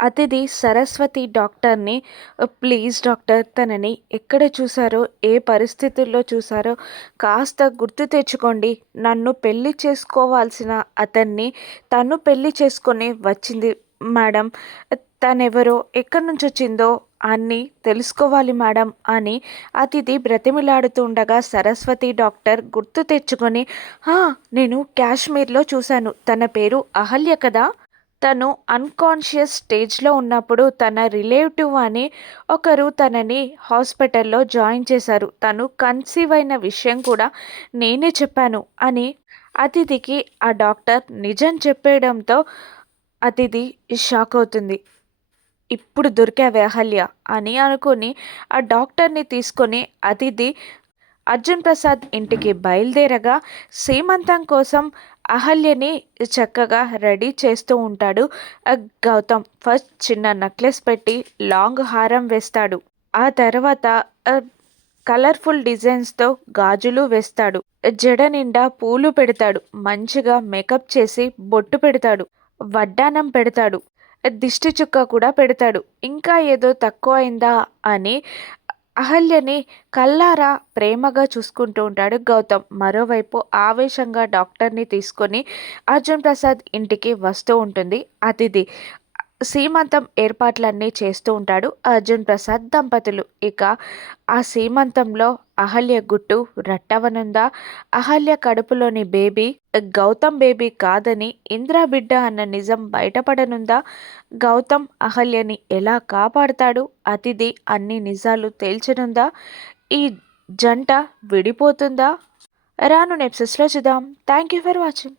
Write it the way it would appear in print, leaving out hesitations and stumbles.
అతిథి సరస్వతి డాక్టర్‌ని please doctor తనని ఎక్కడ చూసారో, ఏ పరిస్థితుల్లో చూసారో కాస్త గుర్తు తెచ్చుకోండి. నన్ను పెళ్లి చేసుకోవాల్సిన అతన్ని తను పెళ్లి చేసుకొని వచ్చింది మేడం. తనెవరో, ఎక్కడి నుంచొచ్చిందో అన్నీ తెలుసుకోవాలి మేడం అని అతిథి బ్రతిమిలాడుతుండగా సరస్వతి డాక్టర్ గుర్తు తెచ్చుకొని, "ఆ! నేను కాశ్మీర్‌లో చూశాను. తన పేరు అహల్య కదా!" తను అన్‌కాన్షియస్ స్టేజ్‌లో ఉన్నప్పుడు తన రిలేటివ్ అని ఒకరు తనని హాస్పిటల్‌లో జాయిన్ చేశారు. తను కన్సీవ్ అయిన విషయం కూడా నేనే చెప్పాను అని అతిథికి ఆ డాక్టర్ నిజం చెప్పేయడంతో అతిథి షాక్ అవుతుంది. ఇప్పుడు దొరికావే అహల్య అని అనుకుని ఆ డాక్టర్‌ని తీసుకొని అతిథి అర్జున్ ప్రసాద్ ఇంటికి బయలుదేరగా సీమంతం కోసం అహల్యని చక్కగా రెడీ చేస్తూ ఉంటాడు గౌతమ్. ఫస్ట్ చిన్న నెక్లెస్ పెట్టి లాంగ్ హారం వేస్తాడు. ఆ తర్వాత కలర్ఫుల్ డిజైన్స్తో గాజులు వేస్తాడు. జడ నిండా పూలు పెడతాడు. మంచిగా మేకప్ చేసి బొట్టు పెడతాడు. వడ్డానం పెడతాడు. దిష్టి చుక్క కూడా పెడతాడు. ఇంకా ఏదో తక్కువ అయిందా అని అహల్యని కళ్ళారా ప్రేమగా చూసుకుంటూ ఉంటాడు గౌతమ్. మరోవైపు ఆవేశంగా డాక్టర్ని తీసుకొని అర్జున్ ప్రసాద్ ఇంటికి వస్తూ ఉంటుంది అతిథి. సీమంతం ఏర్పాట్లన్నీ చేస్తూ ఉంటాడు అర్జున్ ప్రసాద్ దంపతులు. ఇక ఆ సీమంతంలో అహల్య గుట్టు రట్టవనుందా? అహల్య కడుపులోని బేబీ గౌతమ్ బేబీ కాదని ఇంద్రా బిడ్డ అన్న నిజం బయటపడనుందా? గౌతమ్ అహల్యని ఎలా కాపాడతాడు? అతిథి అన్ని నిజాలు తేల్చనుందా? ఈ జంట విడిపోతుందా? రానున్న ఎపిసోడ్స్‌లో చూద్దాం. Thank you for watching.